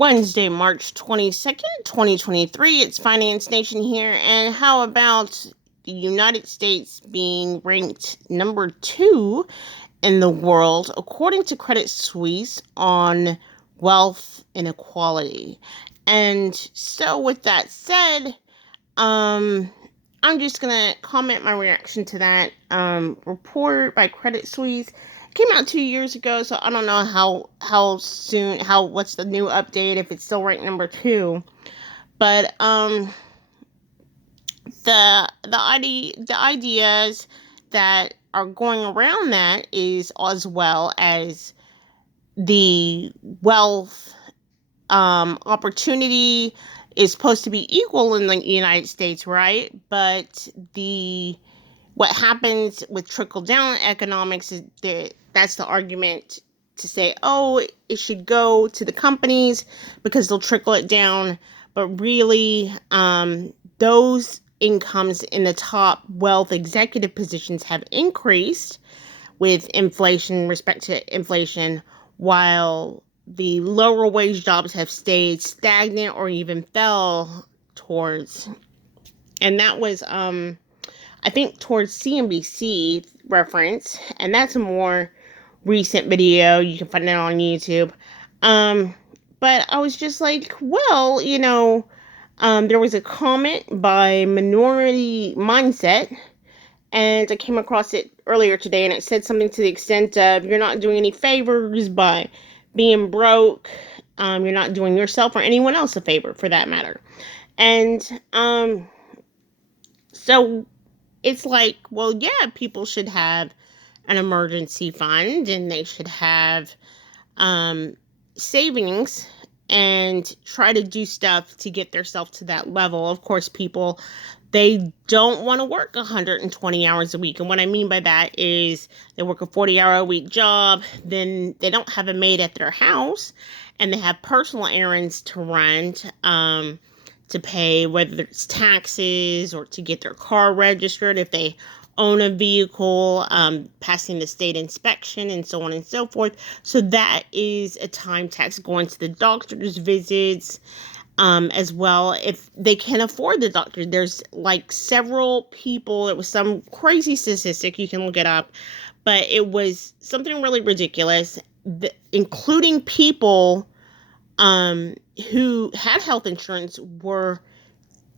Wednesday, March 22nd, 2023. It's Finance Nation here. And how about the United States being ranked number 2 in the world, according to Credit Suisse, on wealth inequality? And so, with that said, I'm just going to comment my reaction to that report by Credit Suisse. It came out 2 years ago, so I don't know what's the new update, if it's still ranked number 2. But the ideas that are going around that is, as well as the wealth opportunity is supposed to be equal in the United States, right? But what happens with trickle-down economics is that's the argument to say, oh, it should go to the companies because they'll trickle it down. But really, those incomes in the top wealth executive positions have increased with respect to inflation, while the lower wage jobs have stayed stagnant or even fell towards. And that was, I think, towards CNBC reference. And that's a more recent video. You can find it on YouTube. But I was just like, well, there was a comment by Minority Mindset, and I came across it earlier today, and it said something to the extent of, you're not doing any favors by being broke. You're not doing yourself or anyone else a favor, for that matter. And so it's like, well, yeah, people should have an emergency fund, and they should have savings and try to do stuff to get themselves to that level. Of course, people, they don't want to work 120 hours a week. And what I mean by that is they work a 40-hour-a-week job, then they don't have a maid at their house, and they have personal errands to run, to pay, whether it's taxes or to get their car registered if they own a vehicle, passing the state inspection, and so on and so forth. So that is a time tax. Going to the doctor's visits, as well, if they can't afford the doctor. There's like several people, it was some crazy statistic, you can look it up, but it was something really ridiculous, including people who had health insurance were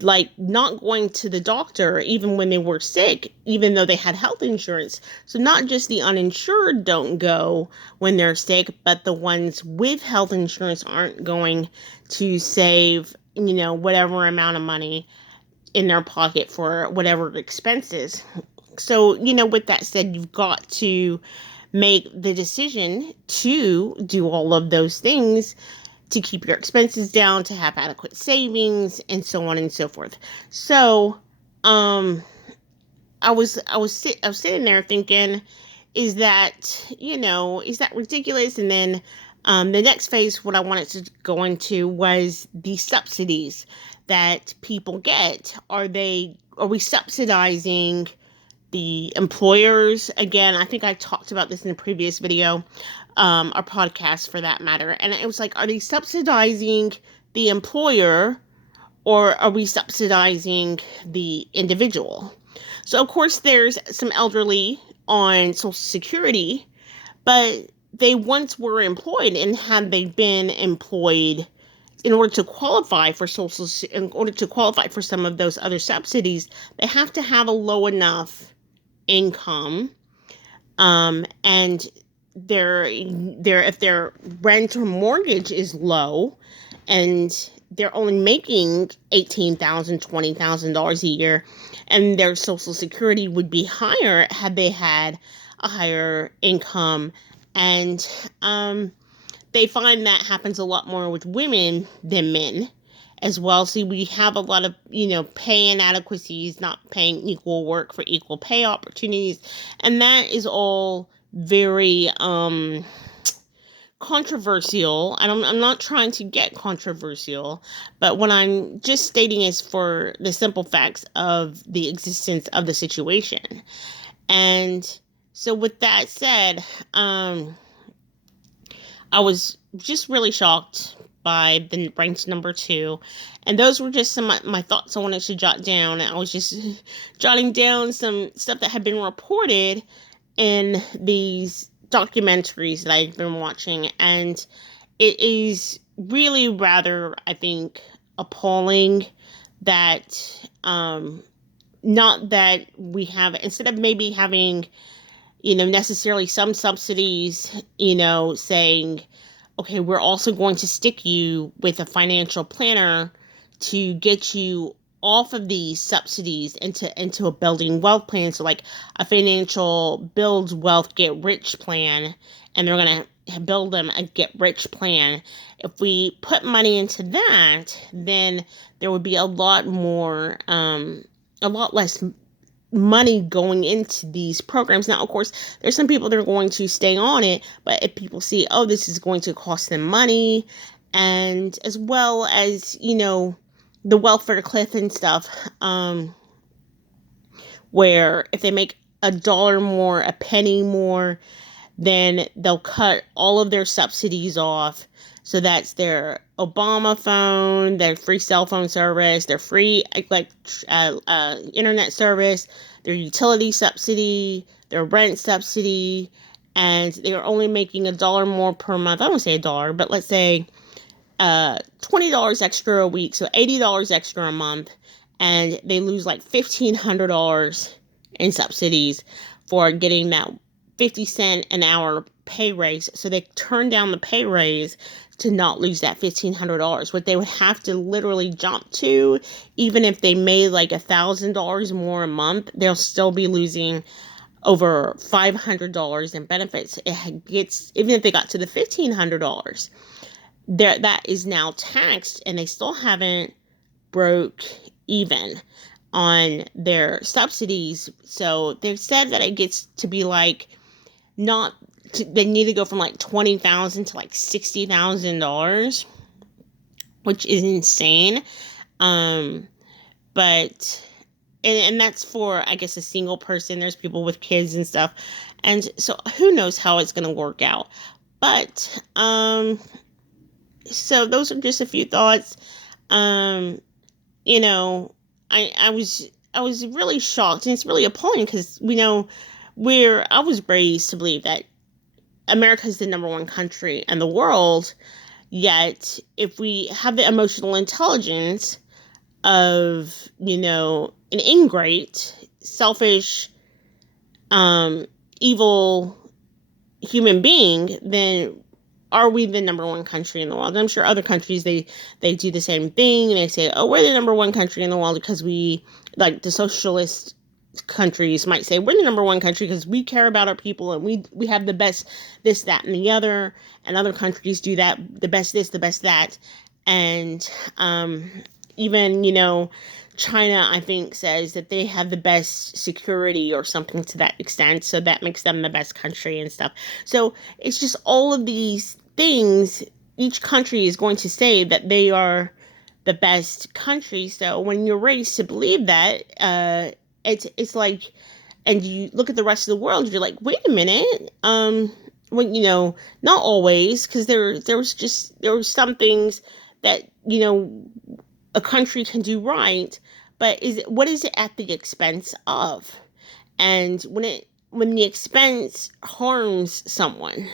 like not going to the doctor even when they were sick, even though they had health insurance. So not just the uninsured don't go when they're sick, but the ones with health insurance aren't going to save, whatever amount of money in their pocket for whatever expenses. So, with that said, you've got to make the decision to do all of those things to keep your expenses down, to have adequate savings, and so on and so forth. So, I was sitting there thinking, is that ridiculous? And then, the next phase, what I wanted to go into was the subsidies that people get. Are we subsidizing the employers? Again, I think I talked about this in a previous video, or podcast for that matter. And it was like, are they subsidizing the employer, or are we subsidizing the individual? So, of course, there's some elderly on Social Security, but they once were employed, and had they been employed in order to qualify for in order to qualify for some of those other subsidies, they have to have a low enough income, and if their rent or mortgage is low, and they're only making $18,000, $20,000 a year, and their Social Security would be higher had they had a higher income. And they find that happens a lot more with women than men as well. So we have a lot of, pay inadequacies, not paying equal work for equal pay opportunities. And that is all very controversial. And I'm not trying to get controversial, but what I'm just stating is for the simple facts of the existence of the situation. And so with that said, I was just really shocked by the ranked number 2. And those were just some of my thoughts I wanted to jot down. I was just jotting down some stuff that had been reported in these documentaries that I've been watching. And it is really rather, I think, appalling that, not that we have, instead of maybe having, necessarily some subsidies, saying, okay, we're also going to stick you with a financial planner to get you off of these subsidies into a building wealth plan. So like a financial build wealth, get rich plan, and they're going to build them a get rich plan. If we put money into that, then there would be a lot less money going into these programs. Now, of course, there's some people that are going to stay on it, but if people see, oh, this is going to cost them money, and as well as, the welfare cliff and stuff, where if they make $1 more, a penny more, then they'll cut all of their subsidies off. So that's their Obama phone, their free cell phone service, their free internet service, their utility subsidy, their rent subsidy, and they're only making $1 more per month. I don't say $1, but let's say $20 extra a week, so $80 extra a month, and they lose like $1,500 in subsidies for getting that 50-cent an hour pay raise. So they turn down the pay raise to not lose that $1,500. What they would have to literally jump to, even if they made like $1,000 more a month, they'll still be losing over $500 in benefits. It gets, even if they got to the $1,500, that is now taxed, and they still haven't broke even on their subsidies. So they've said that it gets to be like, they need to go from like $20,000 to like $60,000, which is insane. But and that's for, I guess, a single person. There's people with kids and stuff, and so who knows how it's going to work out. But so those are just a few thoughts. I was really shocked, and it's really appalling because I was raised to believe that America is the number one country in the world. Yet, if we have the emotional intelligence of, an ingrate, selfish, evil human being, then are we the number one country in the world? And I'm sure other countries, they do the same thing. They say, oh, we're the number one country in the world because we, like the socialist countries might say, we're the number one country because we care about our people and we have the best this, that, and the other. And other countries do that, the best this, the best that. And even, China, I think, says that they have the best security or something to that extent. So that makes them the best country and stuff. So it's just all of these things. Each country is going to say that they are the best country. So when you're raised to believe that, it's like, and you look at the rest of the world, you're like, wait a minute. When, not always, because there were some things that, a country can do right, but what is it at the expense of? And when the expense harms someone,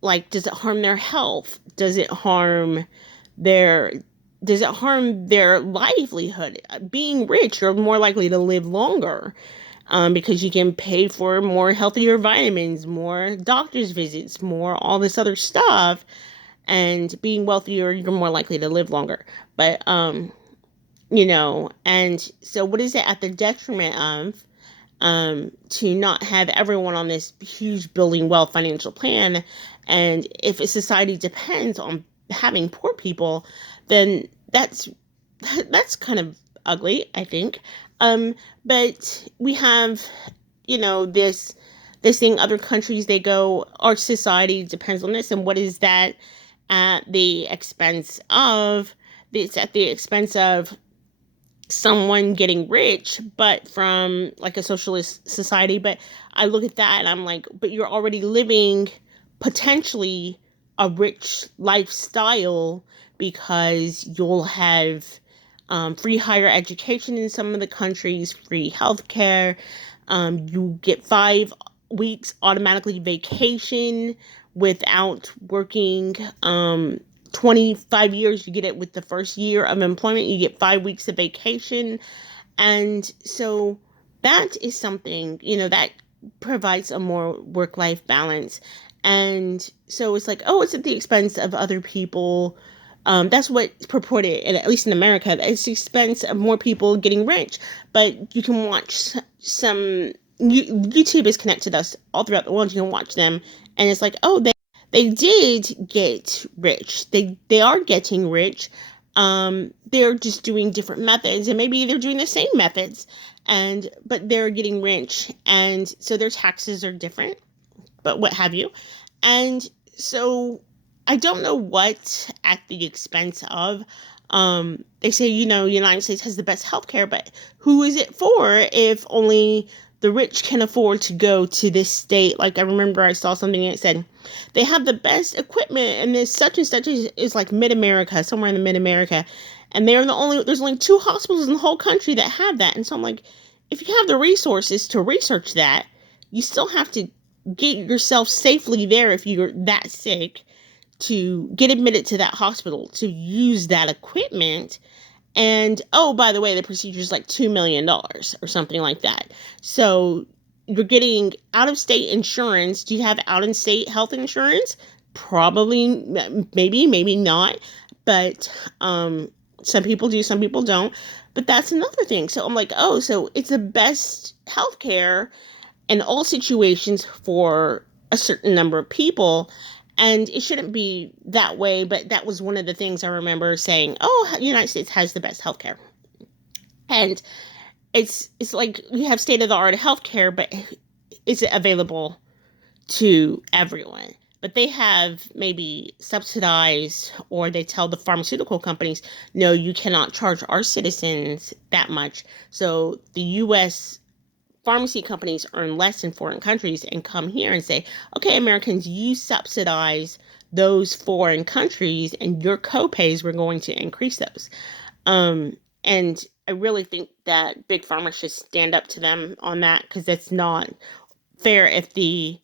like, does it harm their health? Does it harm their livelihood? Being rich, you're more likely to live longer, because you can pay for more healthier vitamins, more doctor's visits, more all this other stuff. And being wealthier, you're more likely to live longer. But, and so what is it at the detriment of, to not have everyone on this huge building wealth financial plan? And if a society depends on having poor people, then that's kind of ugly, I think. But we have, this thing, other countries, they go, our society depends on this, and what is that at the expense of? It's at the expense of someone getting rich, but from like a socialist society. But I look at that and I'm like, but you're already living potentially a rich lifestyle because you'll have free higher education in some of the countries, free healthcare. You get 5 weeks automatically vacation without working. 25 years, you get it with the first year of employment. You get 5 weeks of vacation. And so that is something, that provides a more work-life balance. And so it's like, oh, it's at the expense of other people. That's what's purported, and at least in America, it's the expense of more people getting rich. But you can watch some, YouTube is connected to us all throughout the world. You can watch them, and it's like, oh, they did get rich. They are getting rich. They're just doing different methods, and maybe they're doing the same methods, but they're getting rich, and so their taxes are different, but what have you. And so I don't know what at the expense of. They say, United States has the best healthcare, but who is it for if only the rich can afford to go to this state? Like, I remember I saw something and it said they have the best equipment, and this such and such is like mid-America, somewhere in the mid-America, and there's only 2 hospitals in the whole country that have that. And so I'm like, if you have the resources to research that, you still have to get yourself safely there if you're that sick to get admitted to that hospital to use that equipment. And oh, by the way, the procedure is like $2 million or something like that. So you're getting out of state insurance. Do you have out of state health insurance? Probably, maybe not. But some people do, some people don't. But that's another thing. So I'm like, oh, so it's the best healthcare in all situations for a certain number of people. And it shouldn't be that way, but that was one of the things I remember saying, oh, the United States has the best healthcare. And it's like we have state-of-the-art healthcare, but is it available to everyone? But they have maybe subsidized, or they tell the pharmaceutical companies, no, you cannot charge our citizens that much. So the U.S. pharmacy companies earn less in foreign countries and come here and say, okay, Americans, you subsidize those foreign countries, and your copays, we're going to increase those. And I really think that big pharma should stand up to them on that, because that's not fair if the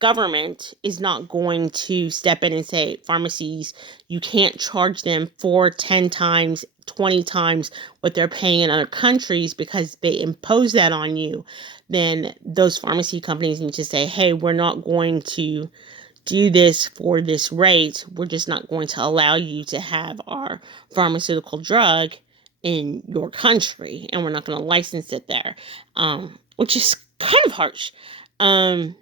government is not going to step in and say, pharmacies, you can't charge them 4, 10 times, 20 times what they're paying in other countries because they impose that on you. Then those pharmacy companies need to say, hey, we're not going to do this for this rate. We're just not going to allow you to have our pharmaceutical drug in your country, and we're not going to license it there, which is kind of harsh. I'm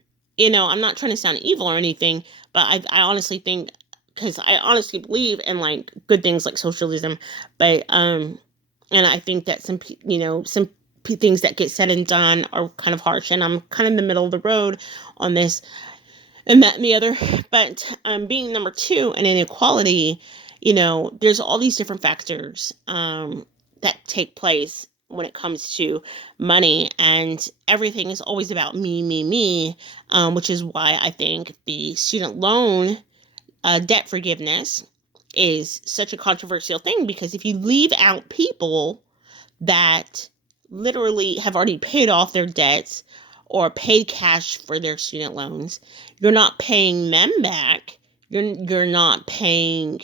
not trying to sound evil or anything, but I honestly think, because I honestly believe in like good things like socialism, but and I think that some things that get said and done are kind of harsh, and I'm kind of in the middle of the road on this and that and the other. But being number 2 in inequality, there's all these different factors that take place when it comes to money, and everything is always about me, which is why I think the student loan debt forgiveness is such a controversial thing, because if you leave out people that literally have already paid off their debts or paid cash for their student loans, you're not paying them back. You're not paying,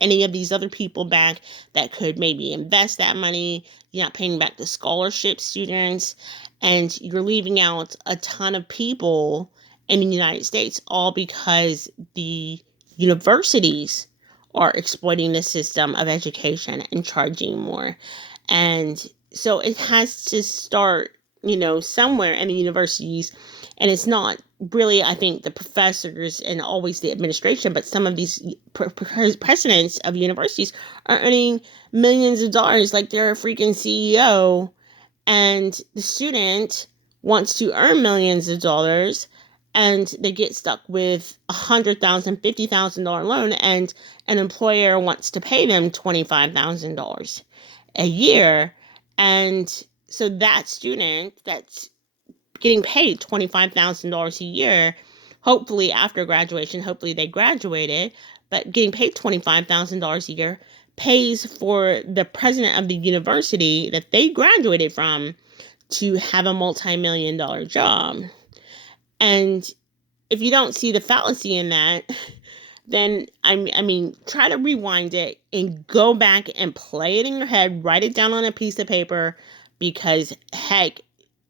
any of these other people back that could maybe invest that money. You're not paying back the scholarship students, and you're leaving out a ton of people in the United States, all because the universities are exploiting the system of education and charging more. And so it has to start, somewhere in the universities. And it's not really, I think, the professors and always the administration, but some of these presidents of universities are earning millions of dollars like they're a freaking CEO. And the student wants to earn millions of dollars, and they get stuck with $100,000, $50,000 loan, and an employer wants to pay them $25,000 a year. And so that student that's getting paid $25,000 a year hopefully after graduation, hopefully they graduated, but getting paid $25,000 a year pays for the president of the university that they graduated from to have a multi-million-dollar job. And if you don't see the fallacy in that, then I mean, try to rewind it and go back and play it in your head, write it down on a piece of paper, because heck,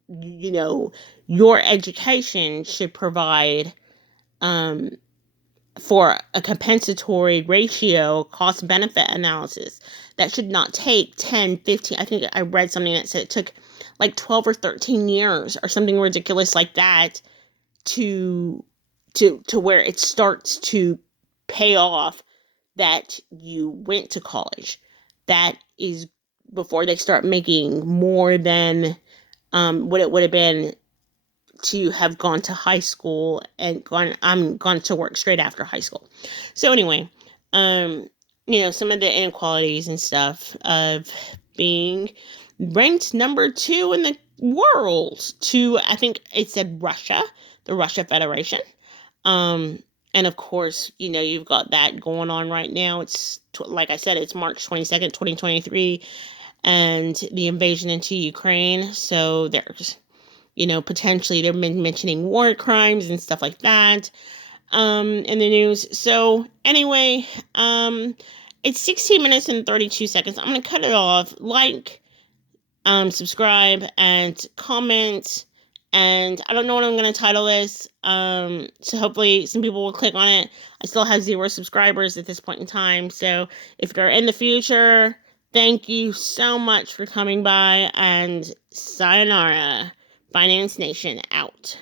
your education should provide for a compensatory ratio cost benefit analysis that should not take 10, 15. I think I read something that said it took like 12 or 13 years or something ridiculous like that to where it starts to pay off that you went to college. That is before they start making more than what it would have been to have gone to high school and gone to work straight after high school. So anyway, some of the inequalities and stuff of being ranked number 2 in the world to, I think it said Russia, the Russia Federation. And of course, you've got that going on right now. It's like I said, it's March 22nd, 2023, and the invasion into Ukraine. So there's potentially they've been mentioning war crimes and stuff like that in the news. So anyway, it's 16 minutes and 32 seconds. I'm going to cut it off. Subscribe and comment. And I don't know what I'm going to title this. So hopefully some people will click on it. I still have 0 subscribers at this point in time. So if you're in the future, thank you so much for coming by, and sayonara. Finance Nation out.